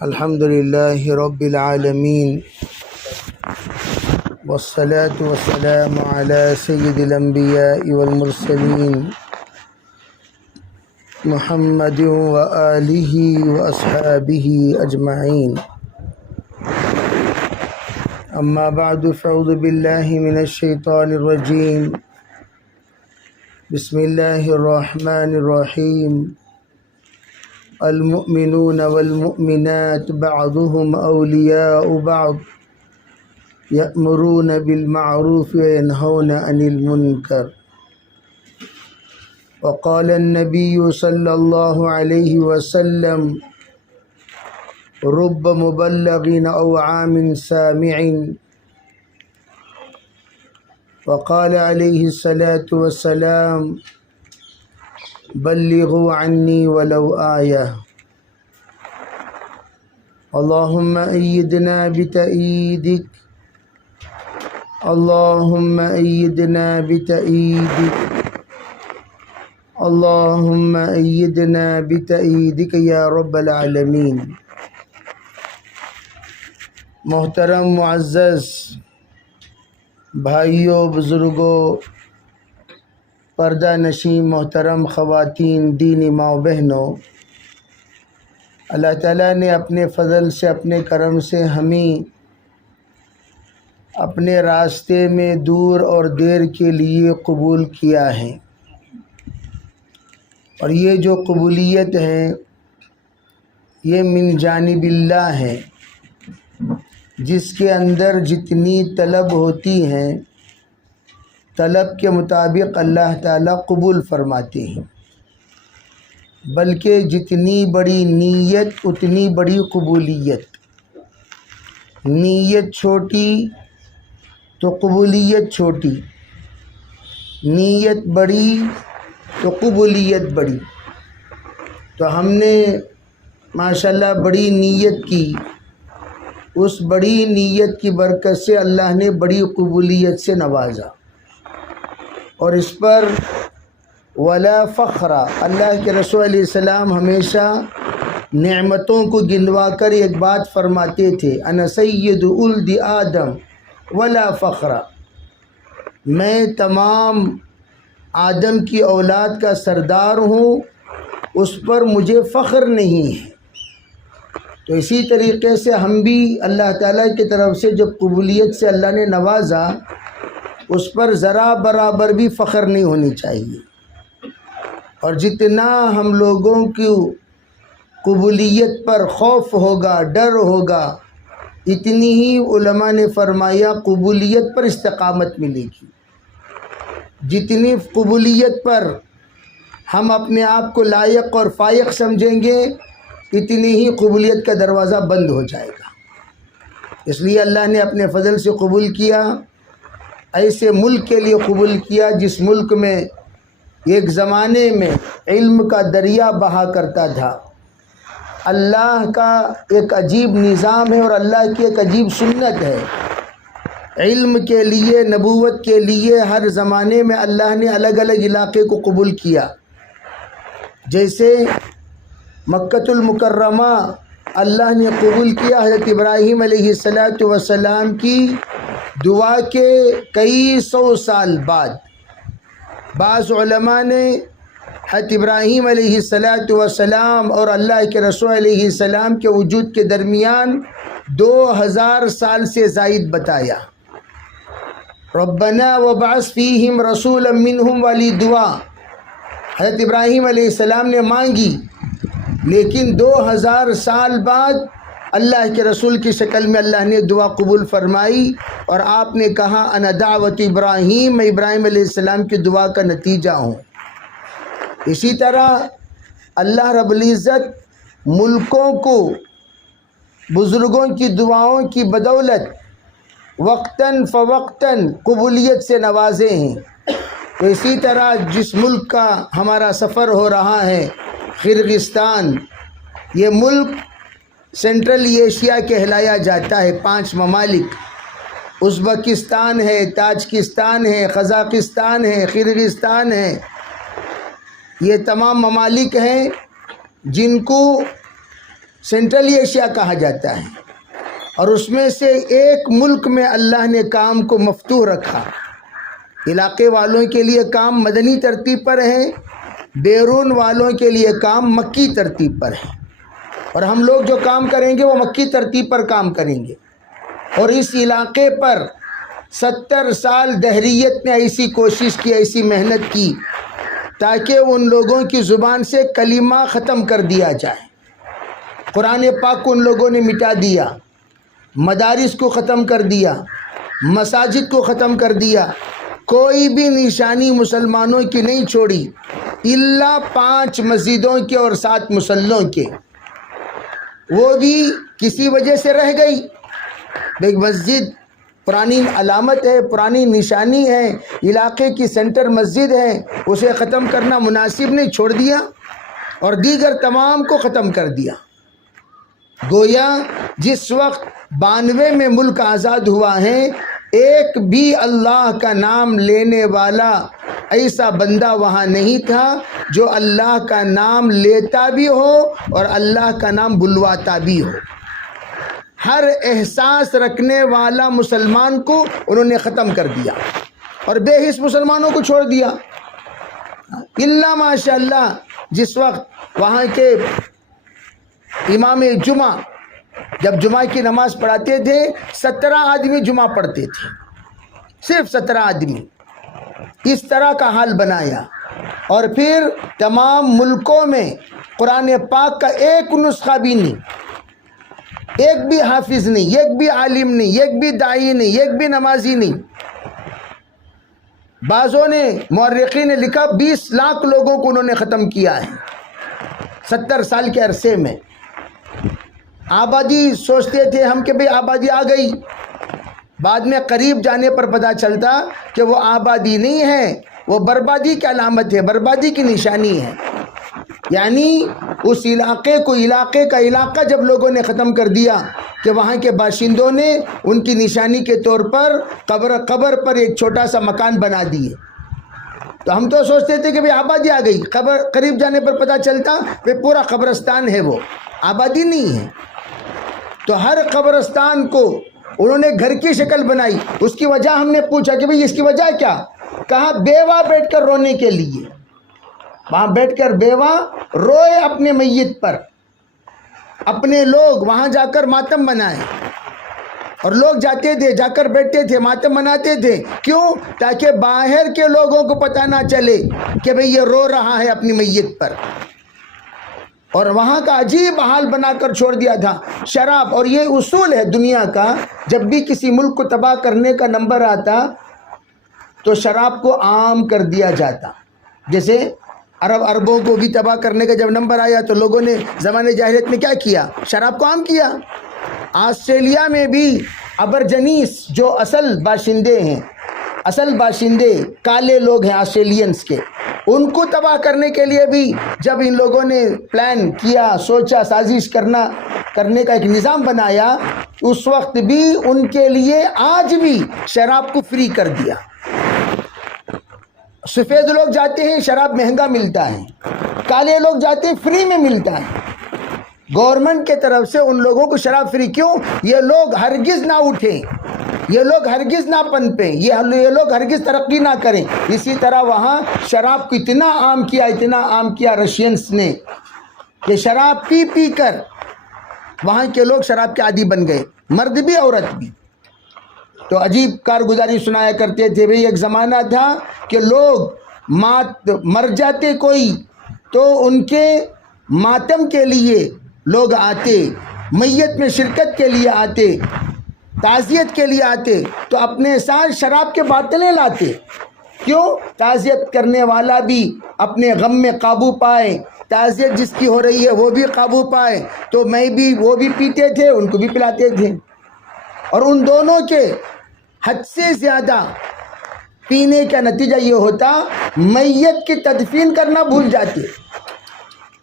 الحمد لله رب العالمين والصلاة والسلام على سيد الأنبياء والمرسلين محمد وآله وأصحابه أجمعين. أما بعد فأعوذ بالله من الشيطان الرجيم. بسم الله الرحمن الرحيم. المؤمنون والمؤمنات بعضهم أولياء بعض يأمرون بالمعروف وينهون عن المنكر. وقال النبي صلى الله عليه وسلم رب مبلغ أو عام سامع. وقال عليه الصلاة والسلام بلغوا عني ولو آية. اللهم أيدنا بتأييدك، اللهم أيدنا بتأييدك، اللهم أيدنا بتأييدك یا رب العالمین. محترم معزز بھائیوں، بزرگوں، پردہ نشین محترم خواتین، دینی ماں و بہنوں، اللہ تعالیٰ نے اپنے فضل سے، اپنے کرم سے ہمیں اپنے راستے میں دور اور دیر کے لیے قبول کیا ہے. اور یہ جو قبولیت ہے یہ من جانب اللہ ہے، جس کے اندر جتنی طلب ہوتی ہیں طلب کے مطابق اللہ تعالیٰ قبول فرماتے ہیں، بلکہ جتنی بڑی نیت اتنی بڑی قبولیت. نیت چھوٹی تو قبولیت چھوٹی، نیت بڑی تو قبولیت بڑی. تو ہم نے ماشاءاللہ بڑی نیت کی، اس بڑی نیت کی برکت سے اللہ نے بڑی قبولیت سے نوازا. اور اس پر ولا فخر، اللہ کے رسول علیہ السلام ہمیشہ نعمتوں کو گنوا کر ایک بات فرماتے تھے، انا سید ولد آدم ولا فخر، میں تمام آدم کی اولاد کا سردار ہوں، اس پر مجھے فخر نہیں ہے. تو اسی طریقے سے ہم بھی اللہ تعالیٰ کی طرف سے جب قبولیت سے اللہ نے نوازا، اس پر ذرا برابر بھی فخر نہیں ہونی چاہیے. اور جتنا ہم لوگوں کی قبولیت پر خوف ہوگا، ڈر ہوگا، اتنی ہی علماء نے فرمایا قبولیت پر استقامت ملے گی. جتنی قبولیت پر ہم اپنے آپ کو لائق اور فائق سمجھیں گے، اتنی ہی قبولیت کا دروازہ بند ہو جائے گا. اس لیے اللہ نے اپنے فضل سے قبول کیا. ایسے ملک کے لیے قبول کیا جس ملک میں ایک زمانے میں علم کا دریا بہا کرتا تھا. اللہ کا ایک عجیب نظام ہے اور اللہ کی ایک عجیب سنت ہے. علم کے لیے، نبوت کے لیے ہر زمانے میں اللہ نے الگ الگ علاقے کو قبول کیا. جیسے مکۃ المکرمہ اللہ نے قبول کیا حضرت ابراہیم علیہ السلام کی دعا کے کئی سو سال بعد. بعض علماء نے حضرت ابراہیم علیہ السلام اور اللہ کے رسول علیہ السلام کے وجود کے درمیان 2000 سال سے زائد بتایا. ربنا وبعث فیہم رسولا منہم والی دعا حضرت ابراہیم علیہ السلام نے مانگی، لیکن 2000 سال بعد اللہ کے رسول کی شکل میں اللہ نے دعا قبول فرمائی. اور آپ نے کہا انا دعوت ابراہیم، میں ابراہیم علیہ السلام کی دعا کا نتیجہ ہوں. اسی طرح اللہ رب العزت ملکوں کو بزرگوں کی دعاؤں کی بدولت وقتاً فوقتاً قبولیت سے نوازے ہیں. تو اسی طرح جس ملک کا ہمارا سفر ہو رہا ہے قرغستان، یہ ملک سینٹرل ایشیا کہلایا جاتا ہے. 5 ممالک، ازبکستان ہے، تاجکستان ہے، قزاقستان ہے، قرغستان ہے. یہ تمام ممالک ہیں جن کو سینٹرل ایشیا کہا جاتا ہے، اور اس میں سے ایک ملک میں اللہ نے کام کو مفتوح رکھا۔ علاقے والوں کے لیے کام مدنی ترتیب پر ہے، بیرون والوں کے لیے کام مکی ترتیب پر ہے، اور ہم لوگ جو کام کریں گے وہ مکی ترتیب پر کام کریں گے۔ اور اس علاقے پر 70 سال دہریت نے ایسی کوشش کی، ایسی محنت کی تاکہ ان لوگوں کی زبان سے کلمہ ختم کر دیا جائے۔ قرآن پاک کو ان لوگوں نے مٹا دیا، مدارس کو ختم کر دیا، مساجد کو ختم کر دیا، کوئی بھی نشانی مسلمانوں کی نہیں چھوڑی الا 5 مسجدوں کے اور 7 مصلوں کے، وہ بھی کسی وجہ سے رہ گئی۔ ایک مسجد پرانی علامت ہے، پرانی نشانی ہے، علاقے کی سینٹر مسجد ہے، اسے ختم کرنا مناسب نہیں، چھوڑ دیا، اور دیگر تمام کو ختم کر دیا۔ گویا جس وقت 92 میں ملک آزاد ہوا ہے، ایک بھی اللہ کا نام لینے والا ایسا بندہ وہاں نہیں تھا جو اللہ کا نام لیتا بھی ہو اور اللہ کا نام بلواتا بھی ہو۔ ہر احساس رکھنے والا مسلمان کو انہوں نے ختم کر دیا اور بے حس مسلمانوں کو چھوڑ دیا۔ اللہ ماشاء اللہ جس وقت وہاں کے امام جمعہ جب جمعہ کی نماز پڑھاتے تھے 17 آدمی جمعہ پڑھتے تھے، صرف 17 آدمی، اس طرح کا حال بنایا۔ اور پھر تمام ملکوں میں قرآن پاک کا ایک نسخہ بھی نہیں، ایک بھی حافظ نہیں، ایک بھی عالم نہیں، ایک بھی داعی نہیں، ایک بھی نمازی نہیں۔ بعضوں نے مورخین نے لکھا 20 لاکھ لوگوں کو انہوں نے ختم کیا ہے 70 سال کے عرصے میں۔ آبادی سوچتے تھے ہم کہ بھئی آبادی آ گئی، بعد میں قریب جانے پر پتہ چلتا کہ وہ آبادی نہیں ہے، وہ بربادی کی علامت ہے، بربادی کی نشانی ہے۔ یعنی اس علاقے کو علاقے کا علاقہ جب لوگوں نے ختم کر دیا کہ وہاں کے باشندوں نے ان کی نشانی کے طور پر قبر پر ایک چھوٹا سا مکان بنا دیے، تو ہم تو سوچتے تھے کہ بھئی آبادی آ گئی، قریب جانے پر پتہ چلتا کہ پورا قبرستان ہے، وہ آبادی نہیں ہے۔ تو ہر قبرستان کو انہوں نے گھر کی شکل بنائی۔ اس کی وجہ ہم نے پوچھا کہ بھئی اس کی وجہ کیا؟ کہا بیوہ بیٹھ کر رونے کے لیے، وہاں بیٹھ کر بیوہ روئے اپنے میت پر، اپنے لوگ وہاں جا کر ماتم منائے، اور لوگ جاتے تھے، جا کر بیٹھتے تھے، ماتم مناتے تھے۔ کیوں؟ تاکہ باہر کے لوگوں کو پتہ نہ چلے کہ بھئی یہ رو رہا ہے اپنی میت پر۔ اور وہاں کا عجیب حال بنا کر چھوڑ دیا تھا۔ شراب، اور یہ اصول ہے دنیا کا، جب بھی کسی ملک کو تباہ کرنے کا نمبر آتا تو شراب کو عام کر دیا جاتا۔ جیسے عربوں کو بھی تباہ کرنے کا جب نمبر آیا تو لوگوں نے زمانے جاہلیت میں کیا کیا؟ شراب کو عام کیا۔ آسٹریلیا میں بھی ابرجنیس جو اصل باشندے ہیں، اصل باشندے کالے لوگ ہیں آسٹریلینز کے، ان کو تباہ کرنے کے لیے بھی جب ان لوگوں نے پلان کیا، سوچا، سازش کرنے کا ایک نظام بنایا، اس وقت بھی ان کے لیے آج بھی شراب کو فری کر دیا۔ سفید لوگ جاتے ہیں شراب مہنگا ملتا ہے، کالے لوگ جاتے ہیں فری میں ملتا ہے۔ گورنمنٹ کے طرف سے ان لوگوں کو شراب فری۔ کیوں؟ یہ لوگ ہرگز نہ اٹھیں، یہ لوگ ہرگز نہ پنپیں، یہ لوگ ہرگز ترقی نہ کریں۔ اسی طرح وہاں شراب کو اتنا عام کیا رشینز نے کہ شراب پی پی کر وہاں کے لوگ شراب کے عادی بن گئے، مرد بھی عورت بھی۔ تو عجیب کارگزاری سنایا کرتے تھے، بھئی ایک زمانہ تھا کہ لوگ مر جاتے کوئی تو ان کے ماتم کے لیے لوگ آتے، میت میں شرکت کے لیے آتے، تعزیت کے لیے آتے، تو اپنے ساتھ شراب کے باٹلیں لاتے۔ کیوں؟ تعزیت کرنے والا بھی اپنے غم میں قابو پائے، تعزیت جس کی ہو رہی ہے وہ بھی قابو پائے۔ تو وہ بھی پیتے تھے، ان کو بھی پلاتے تھے، اور ان دونوں کے حد سے زیادہ پینے کا نتیجہ یہ ہوتا میت کی تدفین کرنا بھول جاتے،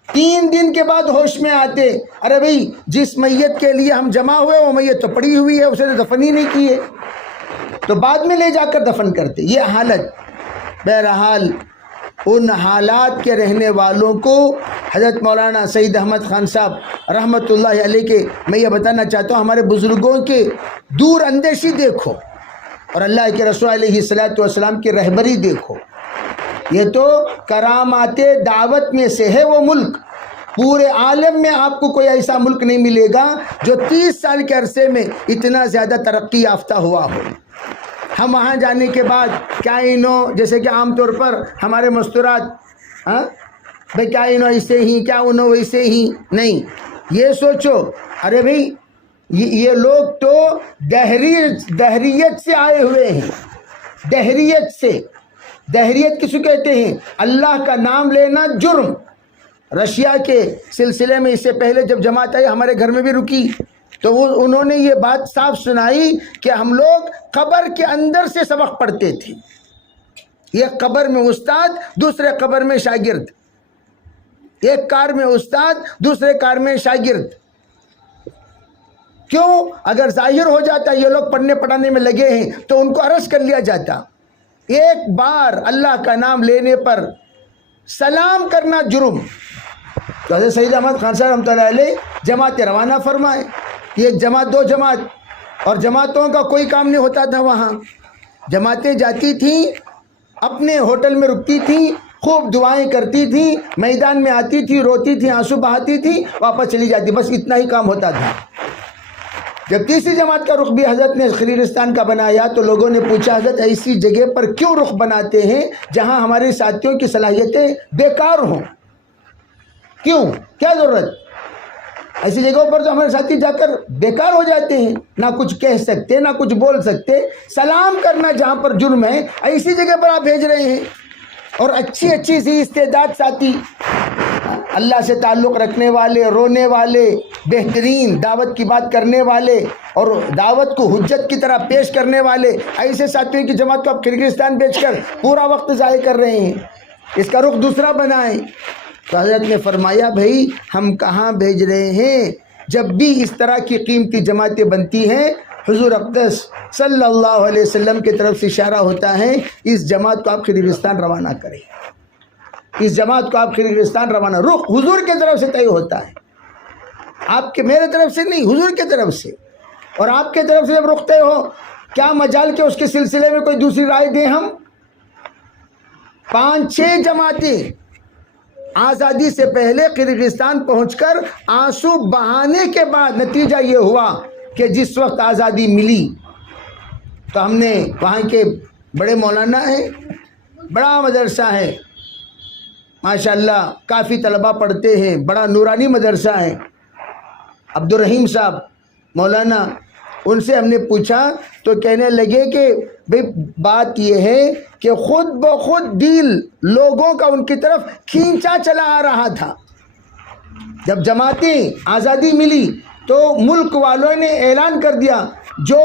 3 دن کے بعد ہوش میں آتے، ارے بھئی جس میت کے لیے ہم جمع ہوئے وہ میت تو پڑی ہوئی ہے، اسے تو دفن ہی نہیں کیے، تو بعد میں لے جا کر دفن کرتے۔ یہ حالت، بہرحال ان حالات کے رہنے والوں کو حضرت مولانا سعید احمد خان صاحب رحمۃ اللہ علیہ کے میں یہ بتانا چاہتا ہوں، ہمارے بزرگوں کے دور اندیشی دیکھو اور اللہ کے رسول علیہ الصلوۃ والسلام کی رہبری دیکھو۔ یہ تو کرامات دعوت میں سے ہے وہ ملک۔ پورے عالم میں آپ کو کوئی ایسا ملک نہیں ملے گا جو 30 سال کے عرصے میں اتنا زیادہ ترقی یافتہ ہوا ہو۔ ہم وہاں جانے کے بعد کیا انہوں، جیسے کہ عام طور پر ہمارے مستورات، بھائی کیا انہوں ایسے ہی، کیا انہوں ویسے ہی، نہیں، یہ سوچو ارے بھائی یہ لوگ تو دہریت سے آئے ہوئے ہیں، دہریت سے۔ دہریت کسو کہتے ہیں؟ اللہ کا نام لینا جرم۔ رشیا کے سلسلے میں اس سے پہلے جب جماعت آئی ہمارے گھر میں بھی رکی تو انہوں نے یہ بات صاف سنائی کہ ہم لوگ قبر کے اندر سے سبق پڑھتے تھے، ایک قبر میں استاد دوسرے قبر میں شاگرد، ایک کار میں استاد دوسرے کار میں شاگرد۔ کیوں؟ اگر ظاہر ہو جاتا یہ لوگ پڑھنے پڑھانے میں لگے ہیں تو ان کو ارسٹ کر لیا جاتا۔ ایک بار اللہ کا نام لینے پر سلام کرنا جرم۔ تو حضرت سید احمد خان صاحب رحمۃ اللہ علیہ جماعت روانہ فرمائے، ایک جماعت دو جماعت، اور جماعتوں کا کوئی کام نہیں ہوتا تھا وہاں۔ جماعتیں جاتی تھیں، اپنے ہوٹل میں رکتی تھیں، خوب دعائیں کرتی تھیں، میدان میں آتی تھی، روتی تھی، آنسو بہاتی تھی، واپس چلی جاتی، بس اتنا ہی کام ہوتا تھا۔ جب تیسری جماعت کا رخ بھی حضرت نے خلیلستان کا بنایا تو لوگوں نے پوچھا حضرت ایسی جگہ پر کیوں رخ بناتے ہیں جہاں ہمارے ساتھیوں کی صلاحیتیں بیکار ہوں؟ کیوں؟ کیا ضرورت؟ ایسی جگہوں پر تو ہمارے ساتھی جا کر بیکار ہو جاتے ہیں، نہ کچھ کہہ سکتے نہ کچھ بول سکتے۔ سلام کرنا جہاں پر جرم ہے ایسی جگہ پر آپ بھیج رہے ہیں، اور اچھی سی استعداد ساتھی، اللہ سے تعلق رکھنے والے، رونے والے، بہترین دعوت کی بات کرنے والے اور دعوت کو حجت کی طرح پیش کرنے والے، ایسے ساتھیوں کی جماعت کو آپ کرغزستان بیچ کر پورا وقت ضائع کر رہے ہیں، اس کا رخ دوسرا بنائیں۔ تو حضرت نے فرمایا بھائی ہم کہاں بھیج رہے ہیں؟ جب بھی اس طرح کی قیمتی جماعتیں بنتی ہیں حضور اقدس صلی اللہ علیہ وسلم کی طرف سے اشارہ ہوتا ہے اس جماعت کو آپ کرغزستان روانہ کریں، اس جماعت کو آپ کرغزستان روانہ، رخ حضور کی طرف سے طے ہوتا ہے، آپ کے میرے طرف سے نہیں، حضور کی طرف سے۔ اور آپ کی طرف سے جب رخ طے ہو کیا مجال کہ اس کے سلسلے میں کوئی دوسری رائے دیں ہم؟ 5-6 جماعتیں آزادی سے پہلے کرغزستان پہنچ کر آنسو بہانے کے بعد نتیجہ یہ ہوا کہ جس وقت آزادی ملی تو ہم نے وہاں کے بڑے مولانا ہیں، بڑا مدرسہ ہے ماشاءاللہ، کافی طلبہ پڑھتے ہیں، بڑا نورانی مدرسہ ہے، عبد الرحیم صاحب مولانا، ان سے ہم نے پوچھا تو کہنے لگے کہ بھئی بات یہ ہے کہ خود بخود دل لوگوں کا ان کی طرف کھینچا چلا آ رہا تھا۔ جب جماعتیں آزادی ملی تو ملک والوں نے اعلان کر دیا جو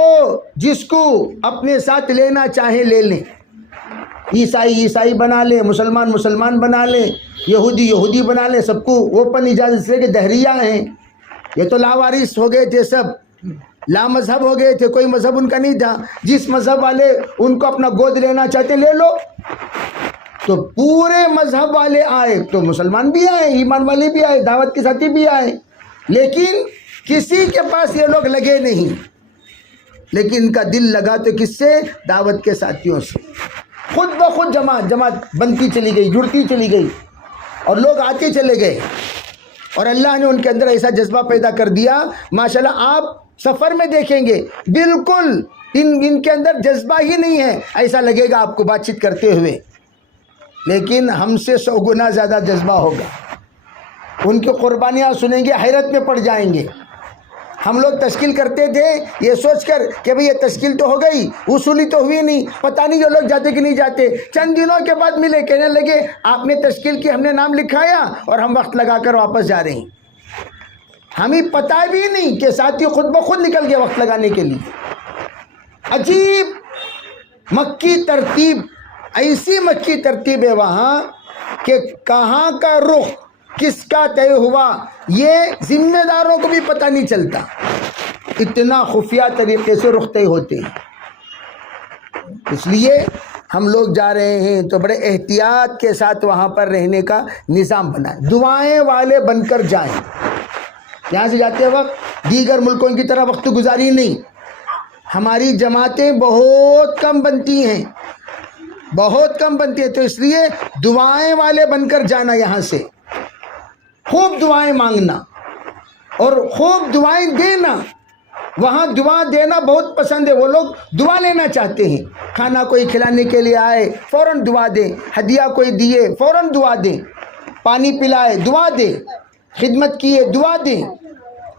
جس کو اپنے ساتھ لینا چاہے لے لیں، عیسائی بنا لیں، مسلمان بنا لیں، یہودی بنا لیں، سب کو اوپن اجازت سے کہ دہریہ ہیں، یہ تو لاوارث ہو گئے تھے، سب لا مذہب ہو گئے تھے، کوئی مذہب ان کا نہیں تھا، جس مذہب والے ان کو اپنا گود لینا چاہتے لے لو۔ تو پورے مذہب والے آئے، تو مسلمان بھی آئے، ایمان والے بھی آئے، دعوت کے ساتھی بھی آئے، لیکن کسی کے پاس یہ لوگ لگے نہیں، لیکن ان کا دل لگا تو کس سے؟ دعوت کے ساتھیوں سے۔ خود بخود جماعت بنتی چلی گئی، جڑتی چلی گئی، اور لوگ آتے چلے گئے، اور اللہ نے ان کے اندر ایسا جذبہ پیدا کر دیا ماشاءاللہ۔ آپ سفر میں دیکھیں گے بالکل ان کے اندر جذبہ ہی نہیں ہے، ایسا لگے گا آپ کو بات چیت کرتے ہوئے، لیکن ہم سے 100 گنا زیادہ جذبہ ہوگا۔ ان کی قربانیاں سنیں گے حیرت میں پڑ جائیں گے۔ ہم لوگ تشکیل کرتے تھے یہ سوچ کر کہ بھئی یہ تشکیل تو ہو گئی، وصولی تو ہوئی نہیں، پتہ نہیں یہ لوگ جاتے کہ نہیں جاتے۔ چند دنوں کے بعد ملے، کہنے لگے آپ نے تشکیل کی، ہم نے نام لکھایا اور ہم وقت لگا کر واپس جا رہے ہیں، ہمیں پتہ بھی نہیں کہ ساتھی خود بخود نکل گئے وقت لگانے کے لیے۔ عجیب مکی ترتیب، ایسی مکی ترتیب ہے وہاں کہ کہاں کا رخ کس کا طے ہوا یہ ذمہ داروں کو بھی پتہ نہیں چلتا، اتنا خفیہ طریقے سے رخ طے ہوتے ہیں۔ اس لیے ہم لوگ جا رہے ہیں تو بڑے احتیاط کے ساتھ وہاں پر رہنے کا نظام بنائیں، دعائیں والے بن کر جائیں۔ یہاں سے جاتے وقت دیگر ملکوں کی طرح وقت گزاری نہیں، ہماری جماعتیں بہت کم بنتی ہیں، بہت کم بنتی ہیں، تو اس لیے دعائیں والے بن کر جانا، یہاں سے خوب دعائیں مانگنا اور خوب دعائیں دینا۔ وہاں دعا دینا بہت پسند ہے، وہ لوگ دعا لینا چاہتے ہیں، کھانا کوئی کھلانے کے لیے آئے فوراً دعا دیں، ہدیہ کوئی دیے فوراً دعا دیں، پانی پلائے دعا دیں، خدمت کیے دعا دیں،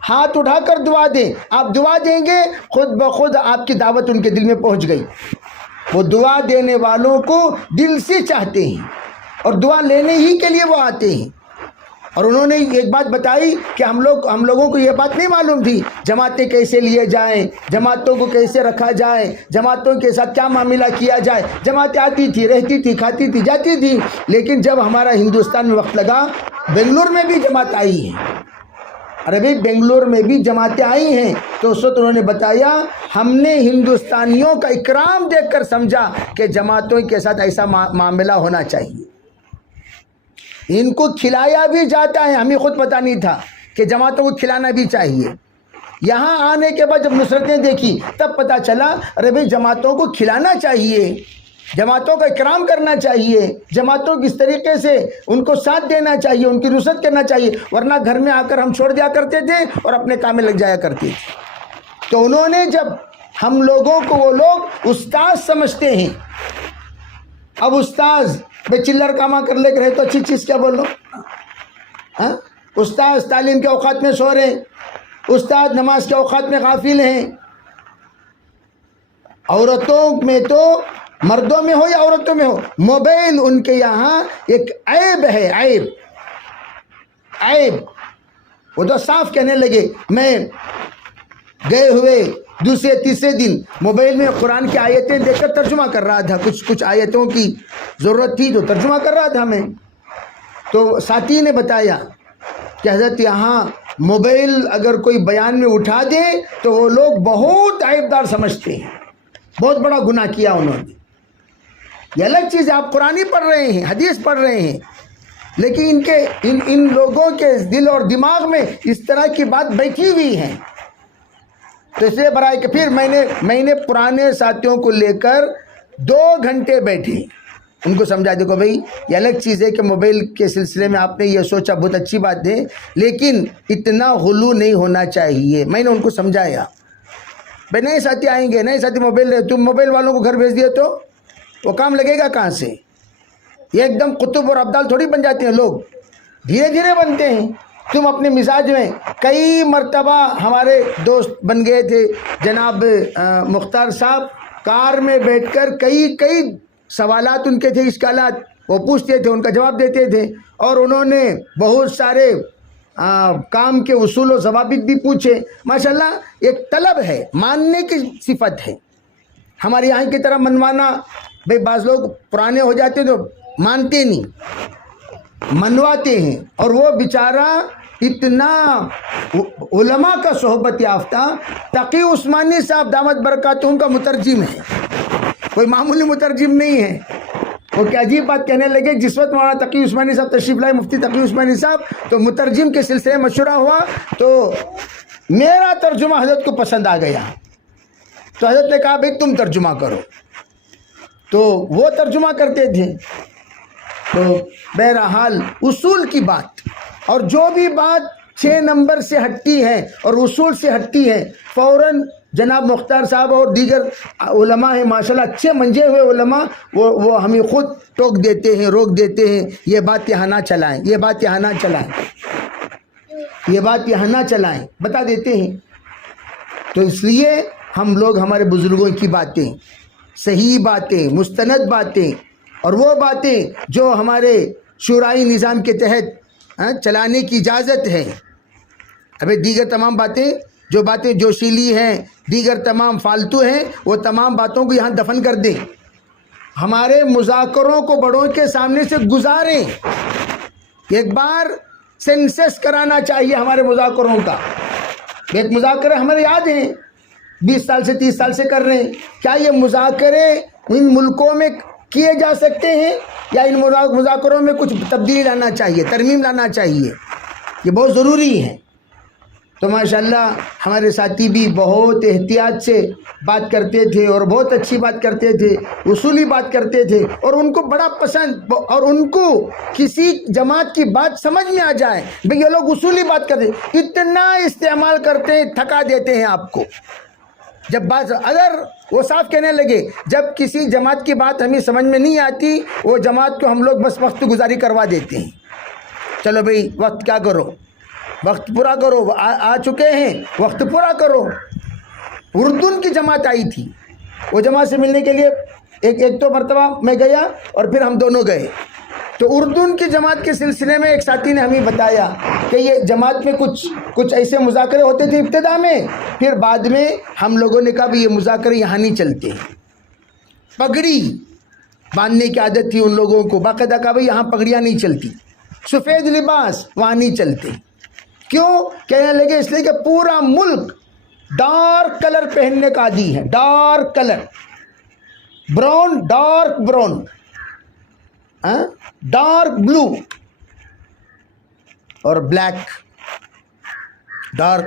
ہاتھ اٹھا کر دعا دیں۔ آپ دعا دیں گے خود بخود آپ کی دعوت ان کے دل میں پہنچ گئی۔ وہ دعا دینے والوں کو دل سے چاہتے ہیں اور دعا لینے ہی کے لیے وہ آتے ہیں۔ اور انہوں نے ایک بات بتائی کہ ہم لوگوں کو یہ بات نہیں معلوم تھی جماعتیں کیسے لیے جائیں، جماعتوں کو کیسے رکھا جائے، جماعتوں کے ساتھ کیا معاملہ کیا جائے۔ جماعتیں آتی تھی، رہتی تھی، کھاتی تھی، جاتی تھی، لیکن جب ہمارا ہندوستان میں وقت لگا، بنگلور میں بھی جماعت آئی ہیں، ارے بھائی بنگلور میں بھی جماعتیں آئی ہیں، تو اس وقت انہوں نے بتایا ہم نے ہندوستانیوں کا اکرام دیکھ کر سمجھا کہ جماعتوں کے ساتھ ایسا معاملہ ہونا چاہیے۔ ان کو کھلایا بھی جاتا ہے، ہمیں خود پتہ نہیں تھا کہ جماعتوں کو کھلانا بھی چاہیے۔ یہاں آنے کے بعد جب نصرتیں دیکھی تب پتہ چلا ارے بھائی جماعتوں کو کھلانا چاہیے، جماعتوں کا اکرام کرنا چاہیے، جماعتوں کو اس طریقے سے ان کو ساتھ دینا چاہیے، ان کی نصرت کرنا چاہیے، ورنہ گھر میں آ کر ہم چھوڑ دیا کرتے تھے اور اپنے کام میں لگ جایا کرتے تھے۔ تو انہوں نے جب ہم لوگوں کو، وہ لوگ استاذ سمجھتے ہیں، اب استاذ بے چلر کاما کر لے کر رہے تو اچھی چیز کیا بولو، استاذ تعلیم کے اوقات میں سو رہے ہیں، استاد نماز کے اوقات میں غافل ہیں۔ عورتوں میں تو، مردوں میں ہو یا عورتوں میں ہو، موبائل ان کے یہاں ایک عیب ہے، عیب۔ وہ تو صاف کہنے لگے، میں گئے ہوئے دوسرے تیسرے دن موبائل میں قرآن کی آیتیں دیکھ کر ترجمہ کر رہا تھا، کچھ آیتوں کی ضرورت تھی تو ترجمہ کر رہا تھا میں، تو ساتھی نے بتایا کہ حضرت یہاں موبائل اگر کوئی بیان میں اٹھا دے تو وہ لوگ بہت عیبدار سمجھتے ہیں، بہت بڑا گناہ کیا انہوں نے۔ یہ الگ چیز ہے، آپ قرآن ہی پڑھ رہے ہیں، حدیث پڑھ رہے ہیں، لیکن ان لوگوں کے دل اور دماغ میں اس طرح کی بات بیٹھی ہوئی ہے۔ تو اس لیے برائے کہ پھر میں نے پرانے ساتھیوں کو لے کر 2 گھنٹے بیٹھے، ان کو سمجھا دیکھو بھائی یہ الگ چیز ہے کہ موبائل کے سلسلے میں آپ نے یہ سوچا، بہت اچھی بات ہے، لیکن اتنا غلو نہیں ہونا چاہیے۔ میں نے ان کو سمجھایا، بھائی نئے ساتھی آئیں گے، نئے ساتھی موبائل رہے، تم موبائل والوں کو گھر بھیج دیے تو وہ کام لگے گا کہاں سے؟ یہ ایک دم قطب اور ابدال تھوڑی بن جاتے ہیں لوگ، دھیرے دھیرے بنتے ہیں۔ تم اپنے مزاج میں، کئی مرتبہ ہمارے دوست بن گئے تھے جناب مختار صاحب، کار میں بیٹھ کر کئی سوالات ان کے تھے، اشکالات وہ پوچھتے تھے، ان کا جواب دیتے تھے، اور انہوں نے بہت سارے کام کے اصول و ضوابط بھی پوچھے۔ ماشاءاللہ ایک طلب ہے، ماننے کی صفت ہے، ہمارے یہاں کی طرح منوانا، بھئی بعض لوگ پرانے ہو جاتے تو مانتے نہیں، منواتے ہیں، اور وہ بیچارہ اتنا علماء کا صحبت یافتہ تقی عثمانی صاحب دامت برکاتہم کا مترجم ہے، کوئی معمولی مترجم نہیں ہے۔ وہ کیا عجیب بات کہنے لگے، جس وقت مولانا تقی عثمانی صاحب تشریف لائے، مفتی تقی عثمانی صاحب، تو مترجم کے سلسلے میں مشورہ ہوا تو میرا ترجمہ حضرت کو پسند آ گیا، تو حضرت نے کہا بھائی تم ترجمہ کرو، تو وہ ترجمہ کرتے تھے۔ تو بہرحال اصول کی بات، اور جو بھی بات 6 نمبر سے ہٹتی ہے اور اصول سے ہٹتی ہے، فوراً جناب مختار صاحب اور دیگر علماء ہیں ماشاءاللہ، اچھے منجے ہوئے علماء، وہ ہمیں خود ٹوک دیتے ہیں، روک دیتے ہیں، یہ بات یہاں نہ چلائیں، یہ بات یہاں نہ چلائیں، یہ بات یہاں نہ چلائیں، بتا دیتے ہیں۔ تو اس لیے ہم لوگ ہمارے بزرگوں کی باتیں، صحیح باتیں، مستند باتیں، اور وہ باتیں جو ہمارے شورائی نظام کے تحت چلانے کی اجازت ہے، ابھی دیگر تمام باتیں، جو باتیں جوشیلی ہیں، دیگر تمام فالتو ہیں، وہ تمام باتوں کو یہاں دفن کر دیں، ہمارے مذاکروں کو بڑوں کے سامنے سے گزاریں۔ ایک بار سینسس کرانا چاہیے ہمارے مذاکروں کا۔ ایک مذاکرے ہمارے یاد ہیں 20 سال سے 30 سال سے کر رہے ہیں، کیا یہ مذاکرے ان ملکوں میں کیے جا سکتے ہیں یا ان مذاکروں میں کچھ تبدیلی لانا چاہیے, ترمیم لانا چاہیے, یہ بہت ضروری ہے. تو ماشاءاللہ ہمارے ساتھی بھی بہت احتیاط سے بات کرتے تھے اور بہت اچھی بات کرتے تھے, اصولی بات کرتے تھے, اور ان کو بڑا پسند, اور ان کو کسی جماعت کی بات سمجھ میں آ جائے بھئی یہ لوگ اصولی بات کرتے ہیں, اتنا استعمال کرتے ہیں, تھکا دیتے ہیں آپ کو. جب بات, اگر وہ صاف کہنے لگے جب کسی جماعت کی بات ہمیں سمجھ میں نہیں آتی, وہ جماعت کو ہم لوگ بس وقت گزاری کروا دیتے ہیں. چلو بھئی وقت کیا کرو, وقت پورا کرو, آ چکے ہیں, وقت پورا کرو. اردن کی جماعت آئی تھی, وہ جماعت سے ملنے کے لیے ایک تو مرتبہ میں گیا اور پھر ہم دونوں گئے. تو اردن کی جماعت کے سلسلے میں ایک ساتھی نے ہمیں بتایا کہ یہ جماعت میں کچھ ایسے مذاکرے ہوتے تھے ابتدا میں, پھر بعد میں ہم لوگوں نے کہا بھی یہ مذاکرے یہاں نہیں چلتے. پگڑی باندھنے کی عادت تھی ان لوگوں کو, باقاعدہ کہا بھائی یہاں پگڑیاں نہیں چلتی, سفید لباس وہاں نہیں چلتے. کیوں کہنے لگے؟ اس لیے کہ پورا ملک ڈارک کلر پہننے کا عادی ہے, dark colour, brown, dark brown, dark blue اور بلیک. ڈارک,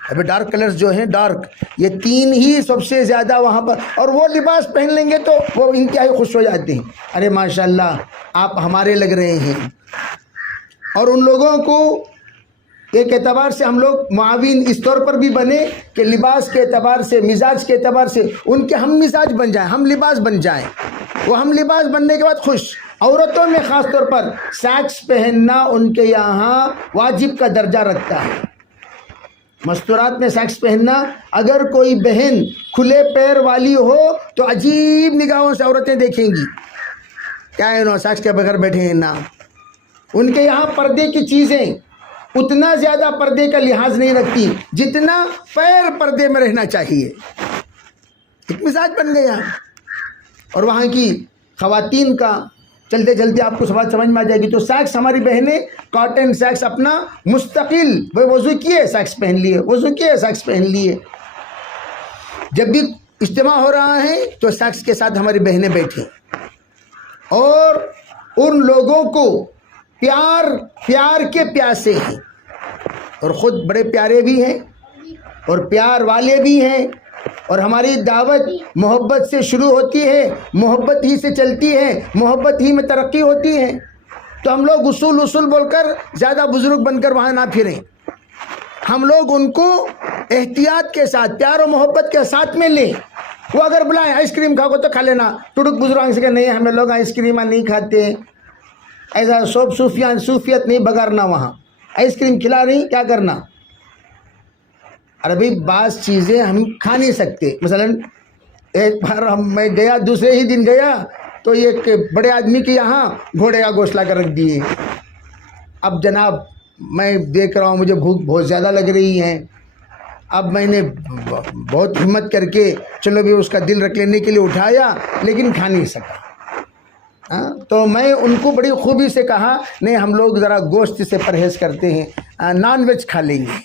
ابھی ڈارک کلرز جو ہیں ڈارک, یہ تین ہی سب سے زیادہ وہاں پر, اور وہ لباس پہن لیں گے تو وہ انتہائی خوش ہو جاتے ہیں, ارے ماشاءاللہ آپ ہمارے لگ رہے ہیں. اور ان لوگوں کو ایک اعتبار سے ہم لوگ معاون اس طور پر بھی بنے کہ لباس کے اعتبار سے, مزاج کے اعتبار سے ان کے ہم مزاج بن جائیں, ہم لباس بن جائیں. وہ ہم لباس بننے کے بعد خوش. عورتوں میں خاص طور پر سیکس پہننا ان کے یہاں واجب کا درجہ رکھتا ہے. مستورات میں سیکس پہننا, اگر کوئی بہن کھلے پیر والی ہو تو عجیب نگاہوں سے عورتیں دیکھیں گی, کیا ہے انہوں سیکس کے بغیر بیٹھے ہیں نا. ان کے یہاں پردے کی چیزیں اتنا زیادہ پردے کا لحاظ نہیں رکھتی جتنا پیر پردے میں رہنا چاہیے. ایک مزاج بن گیا. اور وہاں کی خواتین کا چلتے چلتے آپ کو بات سمجھ میں آ جائے گی. تو سیکس ہماری بہنیں کاٹن سیکس اپنا مستقل, وضو کیے سیکس پہن لیے, وضو کیے سیکس پہن لیے. جب بھی اجتماع ہو رہا ہے تو سیکس کے ساتھ ہماری بہنیں بیٹھیں, اور ان لوگوں کو پیار کے پیاسے ہیں, اور خود بڑے پیارے بھی ہیں اور پیار والے بھی ہیں. اور ہماری دعوت محبت سے شروع ہوتی ہے, محبت ہی سے چلتی ہے, محبت ہی میں ترقی ہوتی ہے. تو ہم لوگ اصول بول کر زیادہ بزرگ بن کر وہاں نہ پھریں. ہم لوگ ان کو احتیاط کے ساتھ, پیار و محبت کے ساتھ میں لیں. وہ اگر بلائیں آئس کریم کھاؤ تو کھا لینا, ٹڑک بزرگ سے کہ نہیں ہمیں لوگ آئس کریم نہیں کھاتے, ایسا صوفیت نہیں بگارنا, وہاں آئس کریم کھلا رہی کیا کرنا. ارے بھائی بعض چیزیں ہم کھا نہیں سکتے. مثلا ایک بار میں گیا, دوسرے ہی دن گیا تو ایک بڑے آدمی کے یہاں گھوڑے کا گوشت لا کر رکھ دیے. اب جناب میں دیکھ رہا ہوں مجھے بھوک بہت زیادہ لگ رہی ہے. اب میں نے بہت ہمت کر کے چلو بھی اس کا دل رکھ لینے کے لیے اٹھایا, لیکن کھا نہیں سکا. تو میں ان کو بڑی خوبی سے کہا نہیں ہم لوگ ذرا گوشت سے پرہیز کرتے ہیں, نان ویج کھا لیں گے.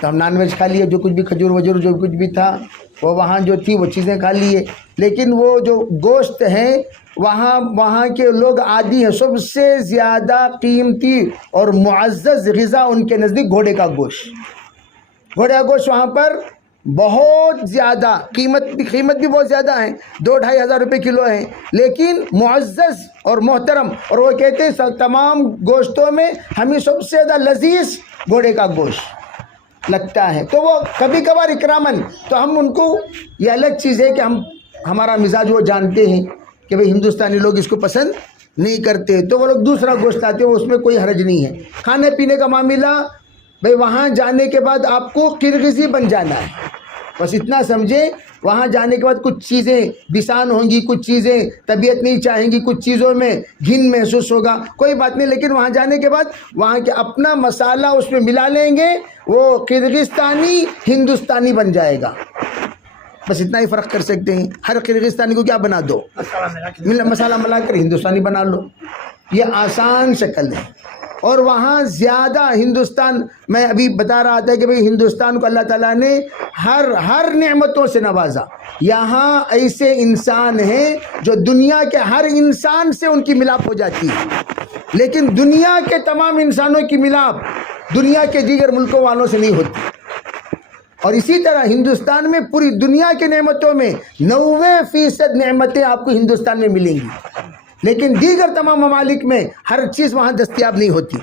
تو ہم نان ویج کھا لیے, جو کچھ بھی کھجور وجور جو کچھ بھی تھا وہ وہاں جو تھی وہ چیزیں کھا لیے. لیکن وہ جو گوشت ہیں وہاں کے لوگ عادی ہیں, سب سے زیادہ قیمتی اور معزز غذا ان کے نزدیک گھوڑے کا گوشت. گھوڑے کا گوشت وہاں پر بہت زیادہ قیمت بھی بہت زیادہ ہے, 2-2.5 ہزار روپے کلو ہے, لیکن معزز اور محترم. اور وہ کہتے ہیں تمام گوشتوں میں ہمیں سب سے زیادہ لذیذ گھوڑے کا گوشت لگتا ہے. تو وہ کبھی کبھار اکرامن, تو ہم ان کو, یہ الگ چیز ہے کہ ہمارا مزاج وہ جانتے ہیں کہ بھئی ہندوستانی لوگ اس کو پسند نہیں کرتے, تو وہ لوگ دوسرا گوشت لاتے ہیں, اس میں کوئی حرج نہیں ہے. کھانے پینے کا معاملہ بھئی وہاں جانے کے بعد آپ کو قرغیزی بن جانا ہے, بس اتنا سمجھیں. وہاں جانے کے بعد کچھ چیزیں بسان ہوں گی, کچھ چیزیں طبیعت نہیں چاہیں گی, کچھ چیزوں میں گھن محسوس ہوگا, کوئی بات نہیں. لیکن وہاں جانے کے بعد وہاں کے اپنا مسالہ اس میں ملا لیں گے, وہ قرغیزستانی ہندوستانی بن جائے گا. بس اتنا ہی فرق کر سکتے ہیں. ہر قرغیزستانی کو کیا بنا دو, مسالہ ملا کر ہندوستانی بنا لو. یہ آسان شکل ہے. اور وہاں زیادہ ہندوستان، میں ابھی بتا رہا تھا کہ بھئی ہندوستان کو اللہ تعالیٰ نے ہر نعمتوں سے نوازا. یہاں ایسے انسان ہیں جو دنیا کے ہر انسان سے ان کی ملاپ ہو جاتی ہے، لیکن دنیا کے تمام انسانوں کی ملاپ دنیا کے دیگر ملکوں والوں سے نہیں ہوتی. اور اسی طرح ہندوستان میں پوری دنیا کے نعمتوں میں 90% نعمتیں آپ کو ہندوستان میں ملیں گی، لیکن دیگر تمام ممالک میں ہر چیز وہاں دستیاب نہیں ہوتی.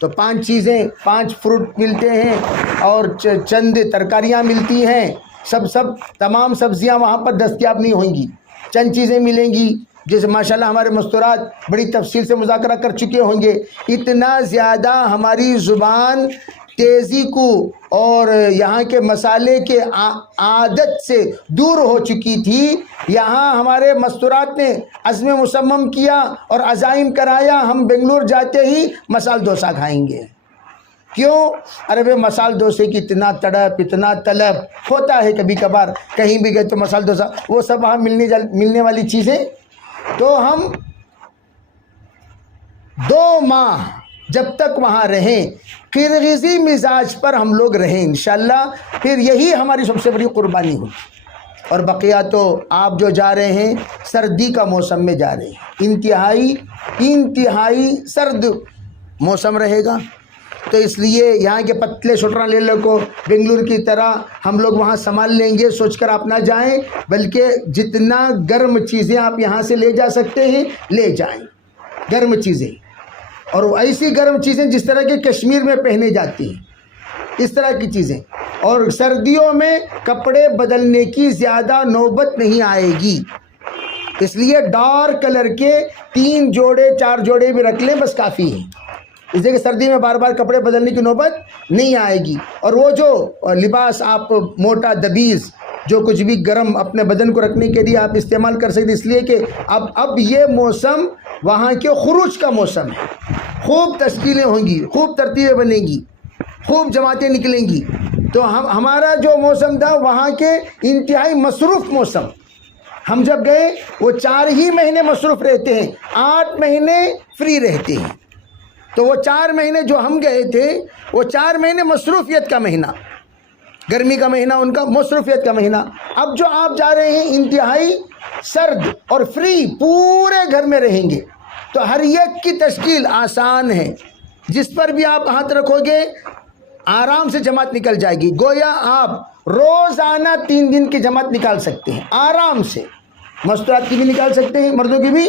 تو 5 چیزیں، 5 فروٹ ملتے ہیں اور چند ترکاریاں ملتی ہیں، سب تمام سبزیاں وہاں پر دستیاب نہیں ہوں گی. چند چیزیں ملیں گی جیسے ماشاءاللہ ہمارے مستورات بڑی تفصیل سے مذاکرہ کر چکے ہوں گے. اتنا زیادہ ہماری زبان تیزی کو اور یہاں کے مسالے کے عادت سے دور ہو چکی تھی. یہاں ہمارے مستورات نے عزم مصمم کیا اور عزائم کرایا، ہم بنگلور جاتے ہی مسال ڈوسا کھائیں گے. کیوں؟ ارے مسال ڈوسے کی اتنا تڑپ، اتنا طلب ہوتا ہے. کبھی کبھار کہیں بھی گئے تو مسال ڈوسا، وہ سب وہاں ملنے والی چیزیں. تو ہم 2 ماہ جب تک وہاں رہیں، قرغیزی مزاج پر ہم لوگ رہیں انشاءاللہ، پھر یہی ہماری سب سے بڑی قربانی ہوگی. اور بقیہ تو آپ جو جا رہے ہیں سردی کا موسم میں جا رہے ہیں، انتہائی سرد موسم رہے گا. تو اس لیے یہاں کے پتلے شٹرا لے لو کو بنگلور کی طرح ہم لوگ وہاں سنبھال لیں گے. سوچ کر آپ نہ جائیں، بلکہ جتنا گرم چیزیں آپ یہاں سے لے جا سکتے ہیں لے جائیں، گرم چیزیں، اور ایسی گرم چیزیں جس طرح کے کشمیر میں پہنے جاتی ہیں، اس طرح کی چیزیں. اور سردیوں میں کپڑے بدلنے کی زیادہ نوبت نہیں آئے گی، اس لیے ڈارک کلر کے 3 جوڑے 4 جوڑے بھی رکھ لیں، بس کافی ہے. اس لیے کہ سردی میں بار بار کپڑے بدلنے کی نوبت نہیں آئے گی. اور وہ جو لباس آپ موٹا دبیز جو کچھ بھی گرم اپنے بدن کو رکھنے کے لیے آپ استعمال کر سکتے، اس لیے کہ اب یہ موسم وہاں کے خروج کا موسم ہے. خوب تشکیلیں ہوں گی، خوب ترتیبیں بنیں گی، خوب جماعتیں نکلیں گی. تو ہمارا جو موسم تھا وہاں کے انتہائی مصروف موسم. ہم جب گئے وہ 4 ہی مہینے مصروف رہتے ہیں، 8 مہینے فری رہتے ہیں. تو وہ 4 مہینے جو ہم گئے تھے وہ 4 مہینے مصروفیت کا مہینہ، گرمی کا مہینہ ان کا، مصروفیت کا مہینہ. اب جو آپ جا رہے ہیں انتہائی سرد اور فری، پورے گھر میں رہیں گے. تو ہر ایک کی تشکیل آسان ہے، جس پر بھی آپ ہاتھ رکھو گے آرام سے جماعت نکل جائے گی. گویا آپ روزانہ 3 دن کی جماعت نکال سکتے ہیں آرام سے. مستورات کی بھی نکال سکتے ہیں، مردوں کی بھی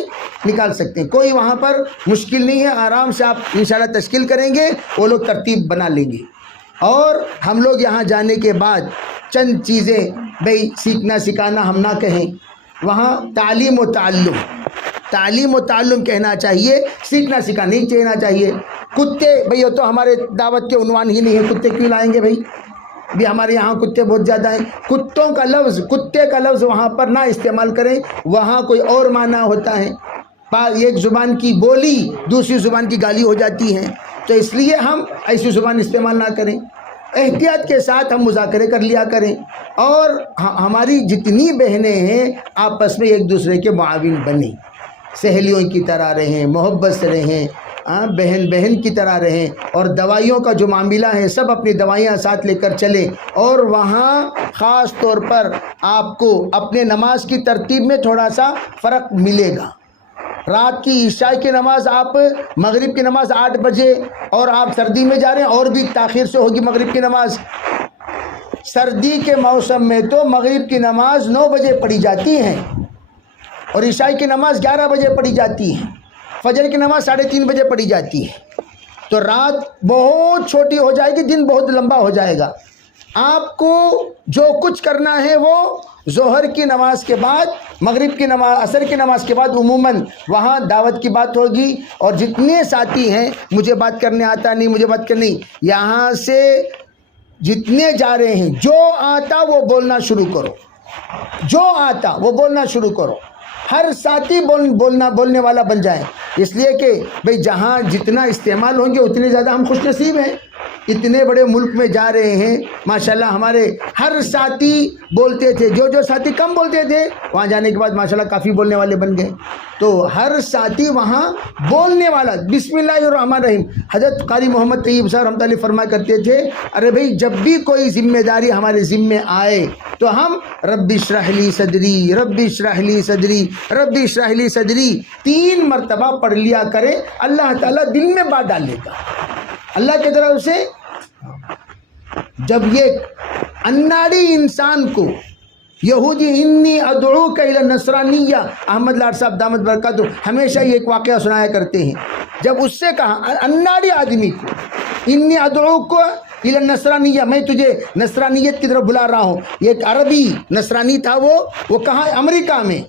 نکال سکتے ہیں، کوئی وہاں پر مشکل نہیں ہے. آرام سے آپ انشاءاللہ تشکیل کریں گے، وہ لوگ ترتیب بنا لیں گے. اور ہم لوگ یہاں جانے کے بعد چند چیزیں بھئی سیکھنا سکھانا ہم نہ کہیں، وہاں تعلیم و تعلم کہنا چاہیے، سیکھنا سکھانا نہیں کہنا چاہیے. کتے بھئی تو ہمارے دعوت کے عنوان ہی نہیں ہے، کتے کیوں لائیں گے بھئی؟ بھی ہمارے یہاں کتے بہت زیادہ ہیں. کتے کا لفظ وہاں پر نہ استعمال کریں، وہاں کوئی اور معنی ہوتا ہے. ایک زبان کی بولی دوسری زبان کی گالی ہو جاتی ہے، تو اس لیے ہم ایسی زبان استعمال نہ کریں. احتیاط کے ساتھ ہم مذاکرے کر لیا کریں. اور ہماری جتنی بہنیں ہیں آپس میں ایک دوسرے کے معاون بنیں، سہیلیوں کی طرح رہیں، محبت سے رہیں، بہن کی طرح رہیں. اور دوائیوں کا جو معاملہ ہے سب اپنی دوائیاں ساتھ لے کر چلیں. اور وہاں خاص طور پر آپ کو اپنے نماز کی ترتیب میں تھوڑا سا فرق ملے گا. رات کی عشاء کی نماز آپ مغرب کی نماز 8 بجے، اور آپ سردی میں جا رہے ہیں اور بھی تاخیر سے ہوگی مغرب کی نماز. سردی کے موسم میں تو مغرب کی نماز 9 بجے پڑھی جاتی ہے اور عشاء کی نماز 11 بجے پڑھی جاتی ہے، فجر کی نماز 3:30 بجے پڑھی جاتی ہے. تو رات بہت چھوٹی ہو جائے گی، دن بہت لمبا ہو جائے گا. آپ کو جو کچھ کرنا ہے وہ ظہر کی نماز کے بعد، مغرب کی نماز، عصر کی نماز کے بعد عموماً وہاں دعوت کی بات ہوگی. اور جتنے ساتھی ہیں مجھے بات کرنے آتا نہیں، مجھے بات کرنی، یہاں سے جتنے جا رہے ہیں جو آتا وہ بولنا شروع کرو، جو آتا وہ بولنا شروع کرو. ہر ساتھی بولنے والا بن جائے، اس لیے کہ بھئی جہاں جتنا استعمال ہوں گے اتنے زیادہ ہم خوش نصیب ہیں. اتنے بڑے ملک میں جا رہے ہیں ماشاءاللہ. ہمارے ہر ساتھی بولتے تھے, جو ساتھی کم بولتے تھے وہاں جانے کے بعد ماشاءاللہ کافی بولنے والے بن گئے. تو ہر ساتھی وہاں بولنے والا. بسم اللہ الرحمن الرحیم. حضرت قاری محمد طیب صاحب رحمۃ اللہ فرمایا کرتے تھے, ارے بھائی جب بھی کوئی ذمہ داری ہمارے ذمے آئے تو ہم رب اشرح لی صدری, رب اشرح لی صدری, رب اشرح لی صدری 3 مرتبہ پڑھ لیا کریں. اللہ تعالیٰ دل میں بات ڈال دیتا اللہ کی طرف سے. جب یہ اناڑی انسان کو یہودی انی ادعوک الی النصرانیہ, احمد لاڈ صاحب دامت برکاتہ ہمیشہ یہ ایک واقعہ سنایا کرتے ہیں. جب اس سے کہا اناڑی آدمی کو, انی ادعوک الی النصرانیہ, میں تجھے نصرانیت کی طرف بلا رہا ہوں. ایک عربی نصرانی تھا, وہ کہاں امریکہ میں.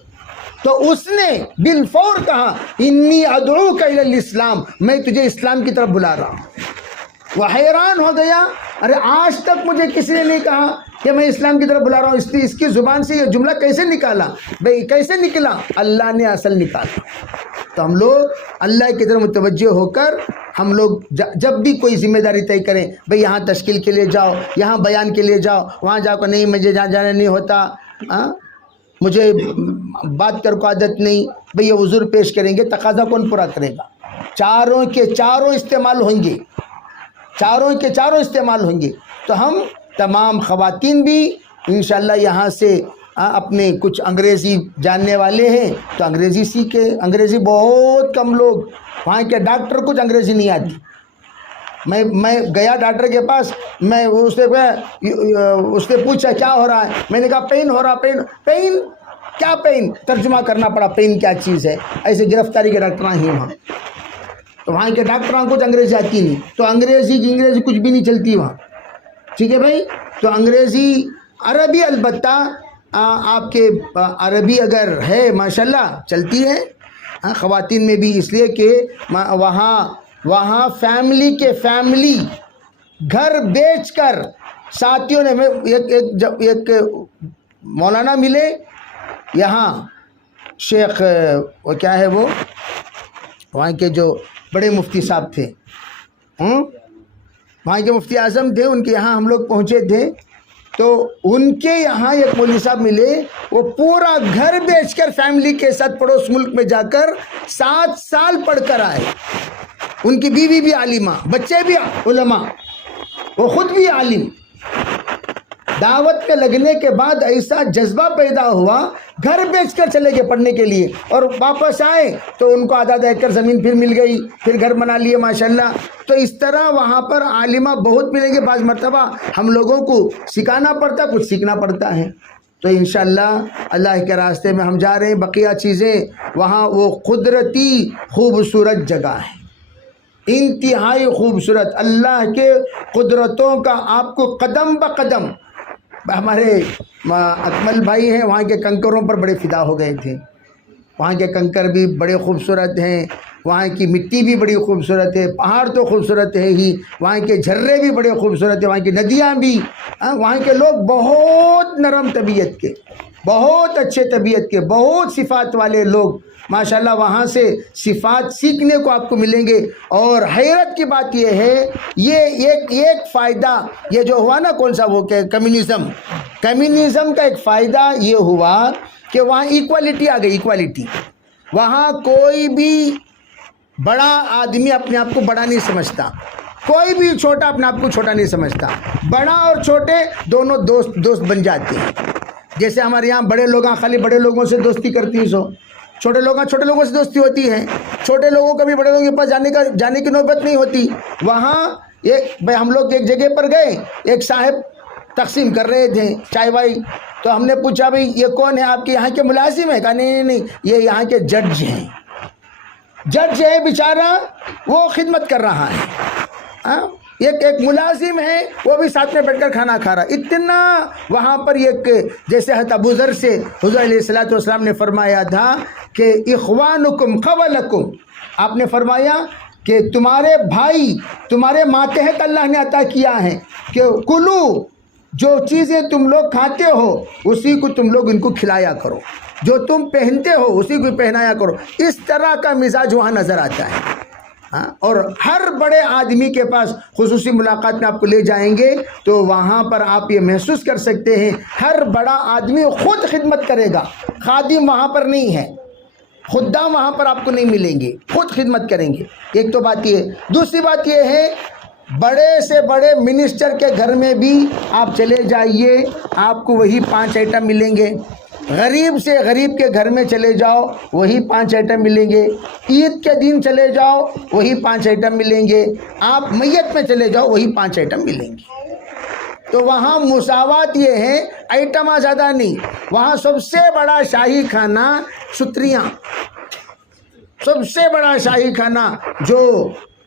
تو اس نے بالفور کہا انی ادعوک الی الاسلام, میں تجھے اسلام کی طرف بلا رہا ہوں. وہ حیران ہو گیا, ارے آج تک مجھے کسی نے نہیں کہا کہ میں اسلام کی طرف بلا رہا ہوں. اس کی زبان سے یہ جملہ کیسے نکالا بھئی, کیسے نکلا؟ اللہ نے اصل نکالا. تو ہم لوگ اللہ کی طرف متوجہ ہو کر ہم لوگ جب بھی کوئی ذمہ داری طے کریں, بھئی یہاں تشکیل کے لیے جاؤ, یہاں بیان کے لیے جاؤ, وہاں جا کر نہیں مجھے جانا نہیں ہوتا, مجھے بات کر کو عادت نہیں, بھئی یہ عذر پیش کریں گے, تقاضا کون پورا کرے گا؟ چاروں کے چاروں استعمال ہوں گے, چاروں کے چاروں استعمال ہوں گے. تو ہم تمام خواتین بھی انشاءاللہ یہاں سے اپنے کچھ انگریزی جاننے والے ہیں تو انگریزی سیکھے. انگریزی بہت کم لوگ, وہاں کے ڈاکٹر کچھ انگریزی نہیں آتی. میں گیا ڈاکٹر کے پاس, میں اس نے پوچھا کیا ہو رہا ہے, میں نے کہا پین ہو رہا. پین کیا پین؟ ترجمہ کرنا پڑا پین کیا چیز ہے. ایسے گرفتاری کے ڈاکٹر ہی وہاں. تو وہاں کے ڈاکٹروں کو انگریزی آتی نہیں, تو انگریزی کچھ بھی نہیں چلتی وہاں. ٹھیک ہے بھائی. تو انگریزی, عربی البتہ آپ کے عربی اگر ہے ماشاءاللہ چلتی ہے خواتین میں بھی, اس لیے کہ وہاں فیملی گھر بیچ کر ساتھیوں نے, ایک مولانا ملے یہاں, شیخ وہ کیا ہے, وہ وہاں کے جو بڑے مفتی صاحب تھے, وہاں کے مفتی اعظم تھے, ان کے یہاں ہم لوگ پہنچے تھے. تو ان کے یہاں ایک مولوی صاحب ملے, وہ پورا گھر بیچ کر فیملی کے ساتھ پڑوس ملک میں جا کر 7 سال پڑھ کر آئے. ان کی بیوی بھی عالمہ, بچے بھی علماء, وہ خود بھی عالم. دعوت پہ لگنے کے بعد ایسا جذبہ پیدا ہوا, گھر بیچ کر چلے گئے پڑھنے کے لیے, اور واپس آئے تو ان کو آدھا ایکڑ زمین پھر مل گئی, پھر گھر بنا لیے ماشاءاللہ. تو اس طرح وہاں پر عالمہ بہت ملیں گے. بعض مرتبہ ہم لوگوں کو سکھانا پڑتا, کچھ سیکھنا پڑتا ہے. تو انشاءاللہ اللہ کے راستے میں ہم جا رہے ہیں. بقیہ چیزیں وہاں وہ قدرتی خوبصورت جگہ ہے, انتہائی خوبصورت. اللہ کے قدرتوں کا آپ کو قدم بقدم. ہمارے اکمل بھائی ہیں, وہاں کے کنکروں پر بڑے فدا ہو گئے تھے. وہاں کے کنکر بھی بڑے خوبصورت ہیں, وہاں کی مٹی بھی بڑی خوبصورت ہے, پہاڑ تو خوبصورت ہے ہی, وہاں کے جھرے بھی بڑے خوبصورت ہیں, وہاں کی ندیاں بھی. وہاں کے لوگ بہت نرم طبیعت کے, بہت اچھے طبیعت کے, بہت صفات والے لوگ ماشاءاللہ. وہاں سے صفات سیکھنے کو آپ کو ملیں گے. اور حیرت کی بات یہ ہے, یہ ایک فائدہ یہ جو ہوا نا, کون سا, وہ کہ کمیونزم کا ایک فائدہ یہ ہوا کہ وہاں ایکوالٹی آ گئی. ایکوالٹی, وہاں کوئی بھی بڑا آدمی اپنے آپ کو بڑا نہیں سمجھتا, کوئی بھی چھوٹا اپنے آپ کو چھوٹا نہیں سمجھتا. بڑا اور چھوٹے دونوں دوست بن جاتے ہیں. جیسے ہمارے یہاں بڑے لوگ خالی بڑے لوگوں سے دوستی کرتی ہیں, سو چھوٹے لوگوں سے دوستی ہوتی ہے. چھوٹے لوگوں کا بھی بڑے لوگوں کے پاس جانے کی نوبت نہیں ہوتی. وہاں بھائی ہم لوگ ایک جگہ پر گئے, ایک صاحب تقسیم کر رہے تھے چائے وائی. تو ہم نے پوچھا بھئی یہ کون ہے, آپ کے یہاں کے ملازم ہیں؟ کہا نہیں, یہ یہاں کے جج ہیں. جج ہے بیچارہ, وہ خدمت کر رہا ہے. ایک ملازم ہے, وہ بھی ساتھ میں بیٹھ کر کھانا کھا رہا. اتنا وہاں پر ایک, جیسے حضرت ابو ذر سے حضور علیہ الصلوۃ والسلام نے فرمایا تھا کہ اخوانکم قبلکم, آپ نے فرمایا کہ تمہارے بھائی تمہارے ماتحت اللہ نے عطا کیا ہے, کہ کلو, جو چیزیں تم لوگ کھاتے ہو اسی کو تم لوگ ان کو کھلایا کرو, جو تم پہنتے ہو اسی کو پہنایا کرو. اس طرح کا مزاج وہاں نظر آتا ہے. ہاں، اور ہر بڑے آدمی کے پاس خصوصی ملاقات میں آپ کو لے جائیں گے تو وہاں پر آپ یہ محسوس کر سکتے ہیں ہر بڑا آدمی خود خدمت کرے گا، خادم وہاں پر نہیں ہے، خدام وہاں پر آپ کو نہیں ملیں گے، خود خدمت کریں گے۔ ایک تو بات یہ ہے۔ دوسری بات یہ ہے بڑے سے بڑے منسٹر کے گھر میں بھی آپ چلے جائیے آپ کو وہی 5 آئٹم ملیں گے، غریب سے غریب کے گھر میں چلے جاؤ وہی 5 آئٹم ملیں گے، عید کے دن چلے جاؤ وہی 5 آئٹم ملیں گے، آپ میت میں چلے جاؤ وہی 5 آئٹم ملیں گے۔ تو وہاں مساوات یہ ہے، آئٹم زیادہ نہیں، وہاں سب سے بڑا شاہی کھانا ستریاں، سب سے بڑا شاہی کھانا جو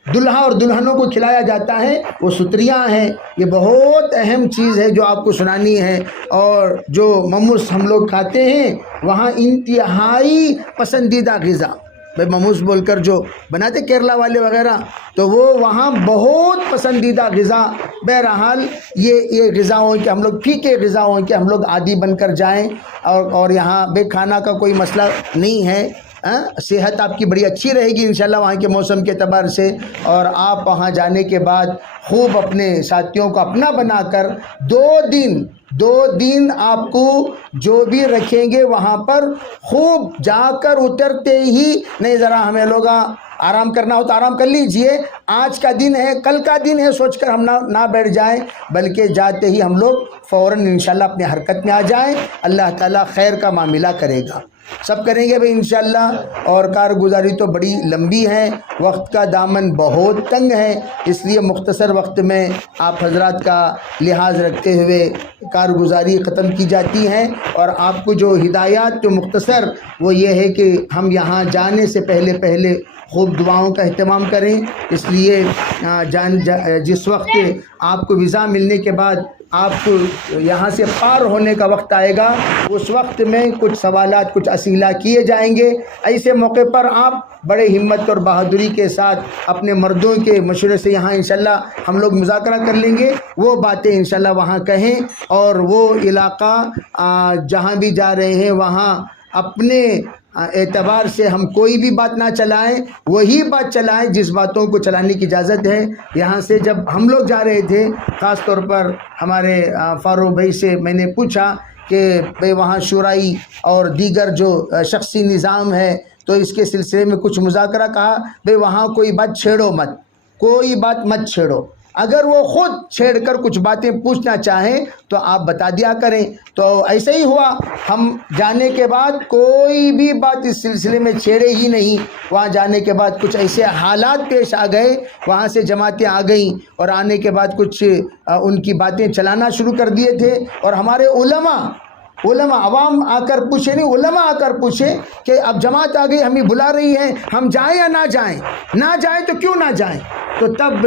دلہا اور دلہنوں کو کھلایا جاتا ہے وہ ستریاں ہیں۔ یہ بہت اہم چیز ہے جو آپ کو سنانی ہے۔ اور جو مموس ہم لوگ کھاتے ہیں وہاں انتہائی پسندیدہ غذا، بھائی مموس بول کر جو بناتے کیرلا والے وغیرہ، تو وہ وہاں بہت پسندیدہ غذا۔ بہرحال یہ غذاؤں کے ہم لوگ پھیکے غذاؤں کے ہم لوگ عادی بن کر جائیں، اور یہاں بے کھانا کا کوئی مسئلہ نہیں ہے۔ صحت آپ کی بڑی اچھی رہے گی انشاءاللہ وہاں کے موسم کے اعتبار سے، اور آپ وہاں جانے کے بعد خوب اپنے ساتھیوں کو اپنا بنا کر 2 دن آپ کو جو بھی رکھیں گے وہاں پر خوب جا کر اترتے ہی نہیں، ذرا ہمیں لوگ آرام کرنا ہو تو آرام کر لیجئے، آج کا دن ہے کل کا دن ہے سوچ کر ہم نہ بیٹھ جائیں، بلکہ جاتے ہی ہم لوگ فوراً انشاءاللہ اپنے حرکت میں آ جائیں۔ اللہ تعالیٰ خیر کا معاملہ کرے گا، سب کریں گے بھائی انشاءاللہ۔ اور کارگزاری تو بڑی لمبی ہے، وقت کا دامن بہت تنگ ہے، اس لیے مختصر وقت میں آپ حضرات کا لحاظ رکھتے ہوئے کارگزاری ختم کی جاتی ہے۔ اور آپ کو جو ہدایات جو مختصر وہ یہ ہے کہ ہم یہاں جانے سے پہلے خوب دعاؤں کا اہتمام کریں، اس لیے جس وقت آپ کو ویزا ملنے کے بعد آپ کو یہاں سے پار ہونے کا وقت آئے گا، اس وقت میں کچھ سوالات کچھ اسئلہ کیے جائیں گے۔ ایسے موقع پر آپ بڑے ہمت اور بہادری کے ساتھ اپنے مردوں کے مشورے سے یہاں انشاءاللہ ہم لوگ مذاکرہ کر لیں گے، وہ باتیں انشاءاللہ وہاں کہیں، اور وہ علاقہ جہاں بھی جا رہے ہیں وہاں اپنے اعتبار سے ہم کوئی بھی بات نہ چلائیں، وہی بات چلائیں جس باتوں کو چلانے کی اجازت ہے۔ یہاں سے جب ہم لوگ جا رہے تھے خاص طور پر ہمارے فاروق بھائی سے میں نے پوچھا کہ بھئی وہاں شورائی اور دیگر جو شخصی نظام ہے تو اس کے سلسلے میں کچھ مذاکرہ، کہا بھئی وہاں کوئی بات چھیڑو مت، کوئی بات مت چھیڑو، اگر وہ خود چھیڑ کر کچھ باتیں پوچھنا چاہیں تو آپ بتا دیا کریں۔ تو ایسے ہی ہوا، ہم جانے کے بعد کوئی بھی بات اس سلسلے میں چھیڑے ہی نہیں۔ وہاں جانے کے بعد کچھ ایسے حالات پیش آ گئے، وہاں سے جماعتیں آ گئیں اور آنے کے بعد کچھ ان کی باتیں چلانا شروع کر دیے تھے، اور ہمارے علماء عوام آ کر پوچھے نہیں، علماء آ کر پوچھے کہ اب جماعت آ گئی ہمیں بلا رہی ہے، ہم جائیں یا نہ جائیں، نہ جائیں تو کیوں نہ جائیں۔ تو تب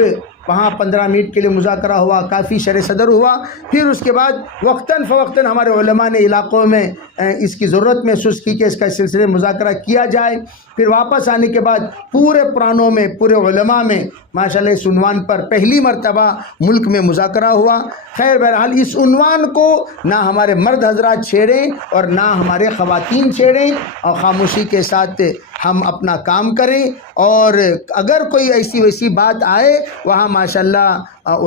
وہاں 15 منٹ کے لیے مذاکرہ ہوا، کافی شرح صدر ہوا۔ پھر اس کے بعد وقتاً فوقتاً ہمارے علماء نے علاقوں میں اس کی ضرورت محسوس کی کہ اس کا سلسلے مذاکرہ کیا جائے۔ پھر واپس آنے کے بعد پورے پرانوں میں پورے علماء میں ماشاءاللہ اس عنوان پر پہلی مرتبہ ملک میں مذاکرہ ہوا۔ خیر بہرحال اس عنوان کو نہ ہمارے مرد حضرات چھیڑیں اور نہ ہمارے خواتین چھیڑیں، اور خاموشی کے ساتھ ہم اپنا کام کریں، اور اگر کوئی ایسی ویسی بات آئے وہاں ماشاءاللہ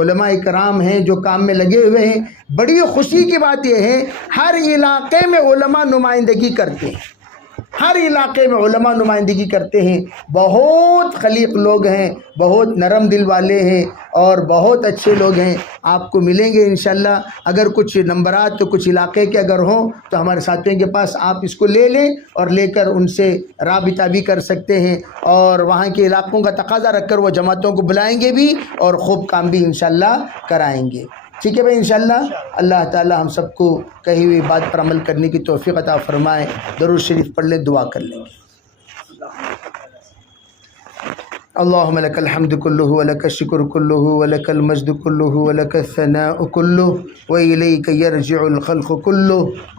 علماء اکرام ہیں جو کام میں لگے ہوئے ہیں۔ بڑی خوشی کی بات یہ ہے ہر علاقے میں علماء نمائندگی کرتے ہیں، ہر علاقے میں علماء نمائندگی کرتے ہیں، بہت خلیق لوگ ہیں، بہت نرم دل والے ہیں اور بہت اچھے لوگ ہیں، آپ کو ملیں گے انشاءاللہ۔ اگر کچھ نمبرات تو کچھ علاقے کے اگر ہوں تو ہمارے ساتھیوں کے پاس آپ اس کو لے لیں اور لے کر ان سے رابطہ بھی کر سکتے ہیں، اور وہاں کے علاقوں کا تقاضا رکھ کر وہ جماعتوں کو بلائیں گے بھی اور خوب کام بھی انشاءاللہ کرائیں گے۔ ٹھیک ہے بھائی انشاءاللہ۔ اللہ تعالی ہم سب کو کہی ہوئی بات پر عمل کرنے کی توفیق عطا فرمائے۔ درود شریف پڑھ لیں، دعا کر لیں گے۔ اللهم لك الحمد كله ولك الشكر كله ولك المجد كله ولك الثناء كله وإليك يرجع الخلق كله.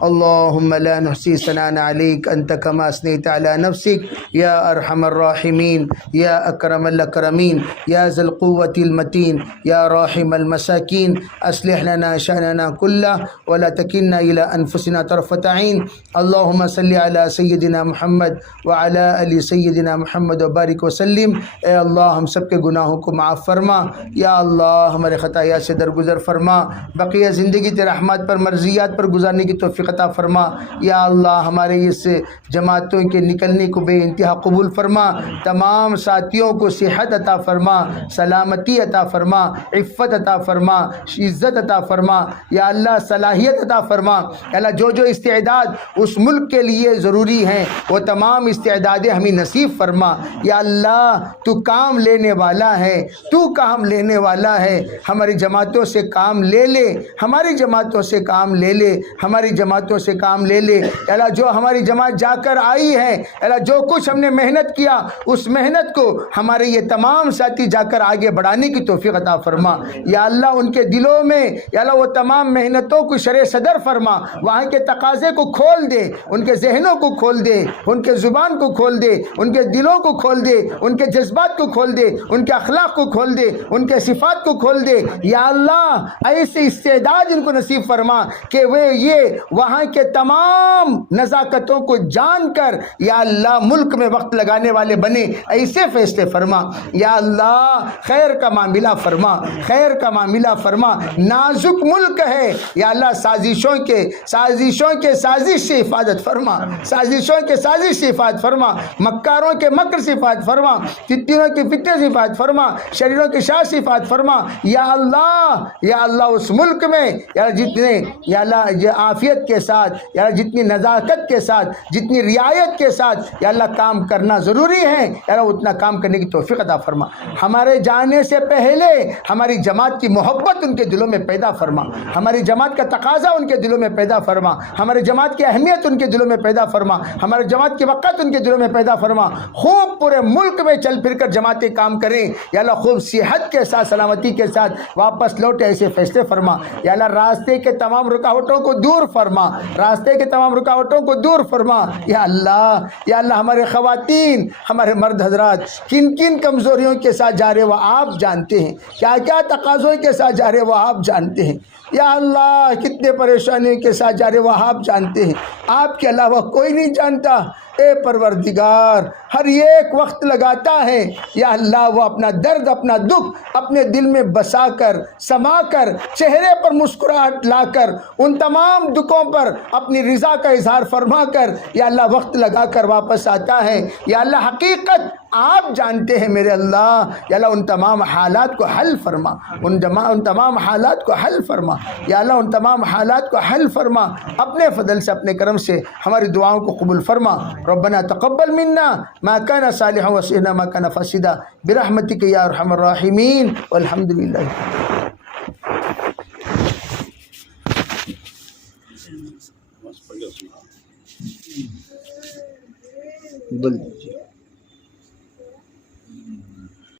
اللهم لا نحصي ثناء عليك أنت كما أثنيت على نفسك يا أرحم الراحمين يا أكرم الأكرمين يا ذا القوة المتين يا راحم المساكين. أصلح لنا شأننا كله ولا تكلنا إلى أنفسنا طرفة عين. اللهم صل على سيدنا محمد وعلى آل سيدنا محمد وبارك وسلم. اے اللہ ہم سب کے گناہوں کو معاف فرما، یا اللہ ہمارے خطایا سے درگزر فرما، بقیہ زندگی تیرے رحمت پر مرضیات پر گزارنے کی توفیق عطا فرما، یا اللہ ہمارے اس جماعتوں کے نکلنے کو بے انتہا قبول فرما، تمام ساتھیوں کو صحت عطا فرما، سلامتی عطا فرما، عفت عطا فرما، عزت عطا فرما، یا اللہ صلاحیت عطا فرما، یا اللہ جو استعداد اس ملک کے لیے ضروری ہیں وہ تمام استعدادیں ہمیں نصیب فرما، یا اللہ تو کام لینے والا ہے، تو کام لینے والا ہے، ہماری جماعتوں سے کام لے لے، ہماری جماعتوں سے کام لے لے، ہماری جماعتوں سے کام لے لے، یا اللہ جو ہماری جماعت جا کر آئی ہے، یا اللہ جو کچھ ہم نے محنت کیا اس محنت کو ہمارے یہ تمام ساتھی جا کر آگے بڑھانے کی توفیق عطا فرما، یا اللہ ان کے دلوں میں یا اللہ وہ تمام محنتوں کو شرح صدر فرما، وہاں کے تقاضے کو کھول دے، ان کے ذہنوں کو کھول دے، ان کے زبان کو کھول دے، ان کے دلوں کو کھول دے، ان کے جذبات کو کھول دے، ان کے اخلاق کو کھول دے، ان کے صفات کو کھول دے، یا اللہ ایسے استعداد ان کو نصیب فرما کہ وہ یہ وہاں کے تمام نزاکتوں کو جان کر یا اللہ ملک میں وقت لگانے والے بنے، ایسے فیصلے فرما، یا اللہ خیر کا معاملہ فرما، خیر کا معاملہ فرما، نازک ملک ہے یا اللہ سازشوں کے سازش سے حفاظت فرما، سازشوں کے سازش سے حفاظت فرما، مکاروں کے مکر سے حفاظت فرما، فتنوں کے فتنے سے حفاظت فرما، شریروں کے شر سے حفاظت فرما، یا اللہ اس ملک میں یا جتنے یا اللہ عافیت کے ساتھ یا جتنی نزاکت کے ساتھ جتنی رعایت کے ساتھ یا اللہ کام کرنا ضروری ہے، یا اللہ اتنا کام کرنے کی توفیق عطا فرما، ہمارے جانے سے پہلے ہماری جماعت کی محبت ان کے دلوں میں پیدا فرما، ہماری جماعت کا تقاضا ان کے دلوں میں پیدا فرما، ہمارے جماعت کی اہمیت ان کے دلوں میں پیدا فرما، ہمارے جماعت کی وقت ان کے دلوں میں پیدا فرما، خوب پورے ملک میں چل پھر کر جماعتیں کام کریں، یا اللہ خوب صحت کے ساتھ سلامتی کے ساتھ واپس لوٹے، ایسے فیصلے فرما، یا اللہ راستے کے تمام رکاوٹوں کو دور فرما، راستے کے تمام رکاوٹوں کو دور فرما، یا اللہ ہمارے خواتین ہمارے مرد حضرات کن کن کمزوریوں کے ساتھ جا رہے وہ آپ جانتے ہیں، کیا کیا تقاضوں کے ساتھ جا رہے وہ آپ جانتے ہیں، یا اللہ کتنے پریشانیوں کے ساتھ جا رہے وہ آپ جانتے ہیں، آپ کے علاوہ کوئی نہیں جانتا، اے پروردگار ہر ایک وقت لگاتا ہے، یا اللہ وہ اپنا درد اپنا دکھ اپنے دل میں بسا کر سما کر چہرے پر مسکراہٹ لا کر ان تمام دکھوں پر اپنی رضا کا اظہار فرما کر یا اللہ وقت لگا کر واپس آتا ہے، یا اللہ حقیقت آپ جانتے ہیں میرے اللہ، یا اللہ ان تمام حالات کو حل فرما، ان تمام حالات کو حل فرما، یا اللہ ان تمام حالات کو حل فرما، اپنے فضل سے اپنے کرم سے ہماری دعاؤں کو قبول فرما، ربنا تقبل منا ما كان صالحا وصلنا ما كان فاسدا برحمتك يا ارحم الراحمين والحمد لله بل